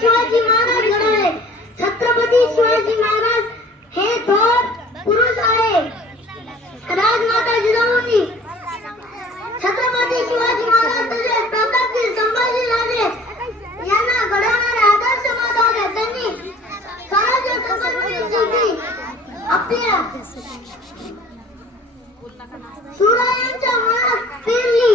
शिवाजी महाराज म्हणाले छत्रपती शिवाजी महाराज हे थोर पुरुष आहे. राजमाता जिजाऊंनी छत्रपती शिवाजी महाराज तसेच प्रतापसिंह संभाजी राजे यांना घडवणारे आदर्श माता त्यांनी स्वराज्य संकल्पनेची आपल्या शिवरायांच्या मनात पेरली.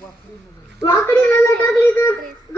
वाकडी नजर टाकली तर